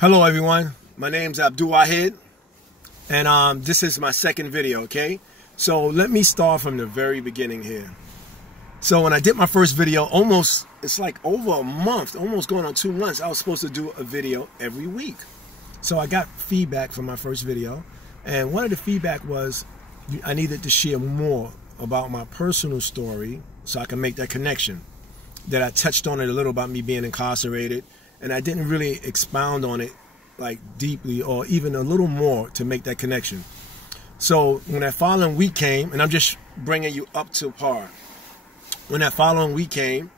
Hello everyone, my name's Abdul Wahid, and this is my second video, okay? So let me start from the very beginning here. So when I did my first video, it's like over a month, almost going on 2 months, I was supposed to do a video every week. So I got feedback from my first video, and one of the feedback was I needed to share more about my personal story so I can make that connection. That I touched on it a little about me being incarcerated, and I didn't really expound on it like deeply or even a little more to make that connection. So when that following week came, and I'm just bringing you up to par. When that following week came,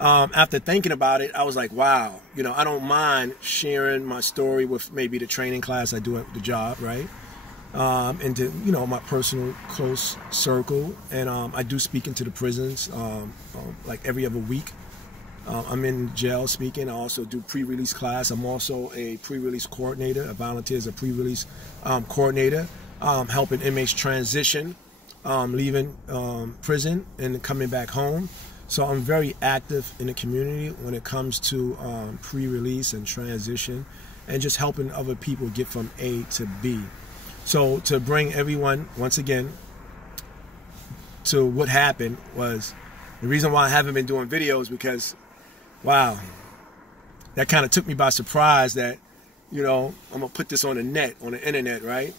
after thinking about it, I was like, wow, I don't mind sharing my story with maybe the training class I do at the job, right? And to, my personal close circle. And I do speak into the prisons like every other week. I'm in jail speaking. I also do pre-release class. I'm also a pre-release coordinator. I volunteer as a pre-release coordinator, helping inmates transition, leaving prison and coming back home. So I'm very active in the community when it comes to pre-release and transition and just helping other people get from A to B. So to bring everyone, once again, to what happened was the reason why I haven't been doing videos because, wow, that kind of took me by surprise that, I'm going to put this on the internet, right?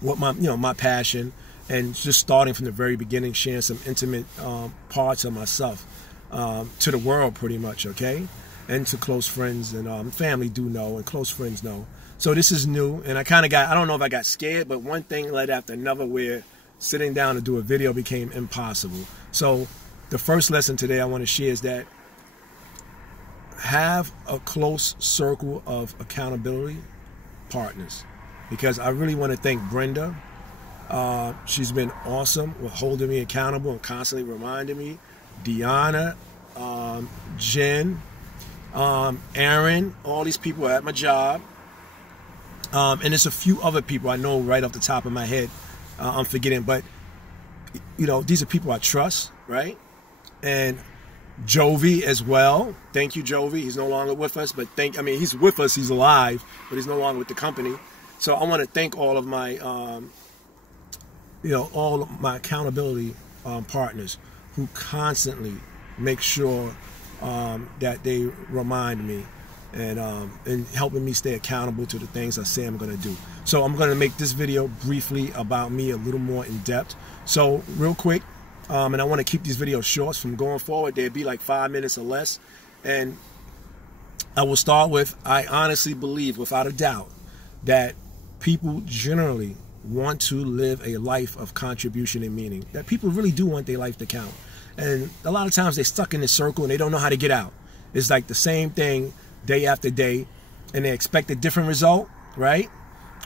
What my passion and just starting from the very beginning, sharing some intimate parts of myself to the world pretty much, okay? And to close friends and family do know and close friends know. So this is new, and I don't know if I got scared, but one thing led after another where sitting down to do a video became impossible. So the first lesson today I want to share is that have a close circle of accountability partners, because I really want to thank Brenda. She's been awesome with holding me accountable and constantly reminding me. Deanna, Jen, Aaron, all these people at my job. And there's a few other people I know right off the top of my head I'm forgetting, but these are people I trust, right? And Jovi as well. Thank you, Jovi. He's no longer with us, but he's with us, he's alive, but he's no longer with the company. So I want to thank all of my all of my accountability partners who constantly make sure that they remind me and helping me stay accountable to the things I say I'm going to do. So I'm going to make this video briefly about me a little more in depth. So real quick, and I want to keep these videos short from going forward. They'd be like 5 minutes or less. And I will start with, I honestly believe without a doubt that people generally want to live a life of contribution and meaning. That people really do want their life to count. And a lot of times they're stuck in this circle and they don't know how to get out. It's like the same thing day after day, and they expect a different result, right?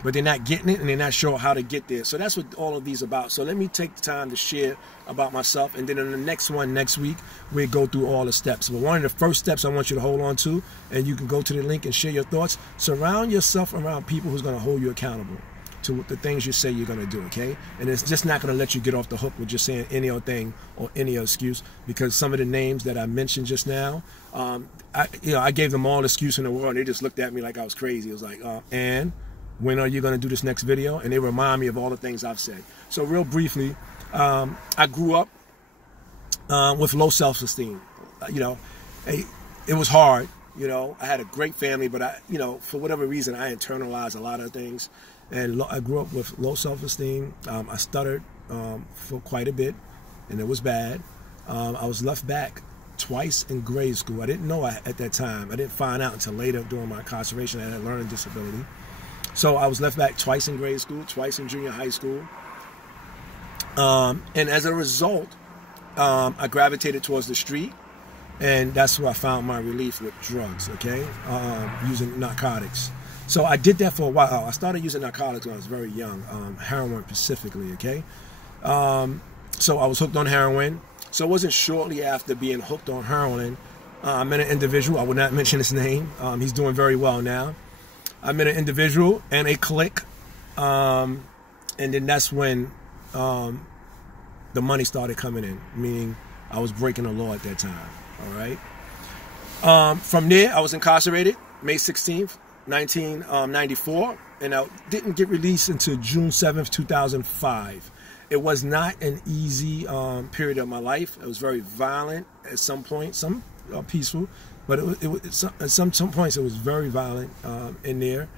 But they're not getting it, and they're not sure how to get there. So that's what all of these are about. So let me take the time to share about myself, and then in the next one, next week, we'll go through all the steps. But one of the first steps I want you to hold on to, and you can go to the link and share your thoughts, surround yourself around people who's going to hold you accountable to the things you say you're going to do, okay? And it's just not going to let you get off the hook with just saying any old thing or any excuse, because some of the names that I mentioned just now, I gave them all the excuse in the world, and they just looked at me like I was crazy. It was like, and when are you going to do this next video? And they remind me of all the things I've said. So real briefly, I grew up with low self-esteem. It was hard. I had a great family, but for whatever reason, I internalized a lot of things. And I grew up with low self-esteem. I stuttered for quite a bit, and it was bad. I was left back twice in grade school. I didn't know at that time. I didn't find out until later during my incarceration I had a learning disability. So I was left back twice in grade school, twice in junior high school. And as a result, I gravitated towards the street, and that's where I found my relief with drugs, okay? Using narcotics. So I did that for a while. I started using narcotics when I was very young, heroin specifically, okay? So I was hooked on heroin. So it wasn't shortly after being hooked on heroin, I met an individual. I would not mention his name. He's doing very well now. I met an individual and a clique, and then that's when the money started coming in, meaning I was breaking the law at that time, all right? From there, I was incarcerated May 16th, 1994, and I didn't get released until June 7th, 2005. It was not an easy period of my life. It was very violent at some point, some peaceful, but at some points it was very violent in there,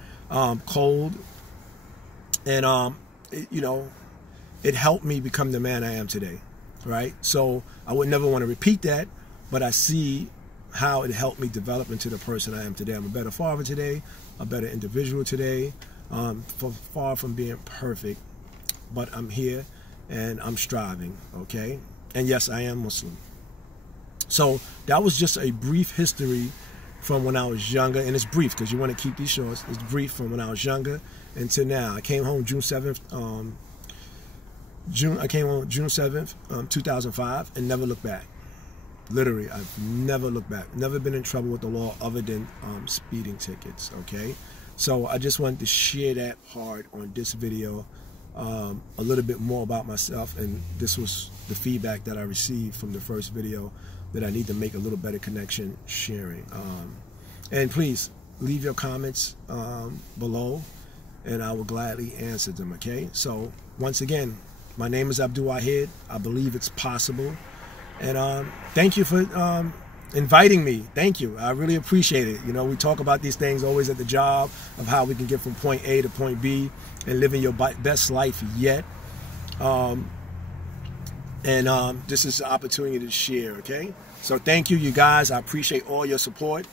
cold, and it helped me become the man I am today, right? So I would never want to repeat that, but I see how it helped me develop into the person I am today. I'm a better father today, a better individual today, far from being perfect, but I'm here and I'm striving, okay? And yes, I am Muslim. So that was just a brief history from when I was younger, and it's brief because you want to keep these shorts. It's brief from when I was younger until now. I came home June 7th, 2005, and never looked back. Literally, I've never looked back. Never been in trouble with the law other than speeding tickets, okay? So I just wanted to share that part on this video, a little bit more about myself, and this was the feedback that I received from the first video that I need to make a little better connection sharing. And please, leave your comments below, and I will gladly answer them, okay? So, once again, my name is Abdul Wahid. I believe it's possible. And thank you for inviting me. Thank you. I really appreciate it. You know, we talk about these things always at the job of how we can get from point A to point B and living your best life yet. This is an opportunity to share, okay? So thank you, you guys. I appreciate all your support.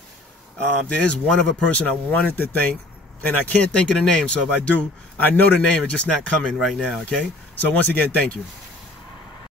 There is one other person I wanted to thank, and I can't think of the name, so if I do, I know the name, it's just not coming right now, okay? So once again, thank you.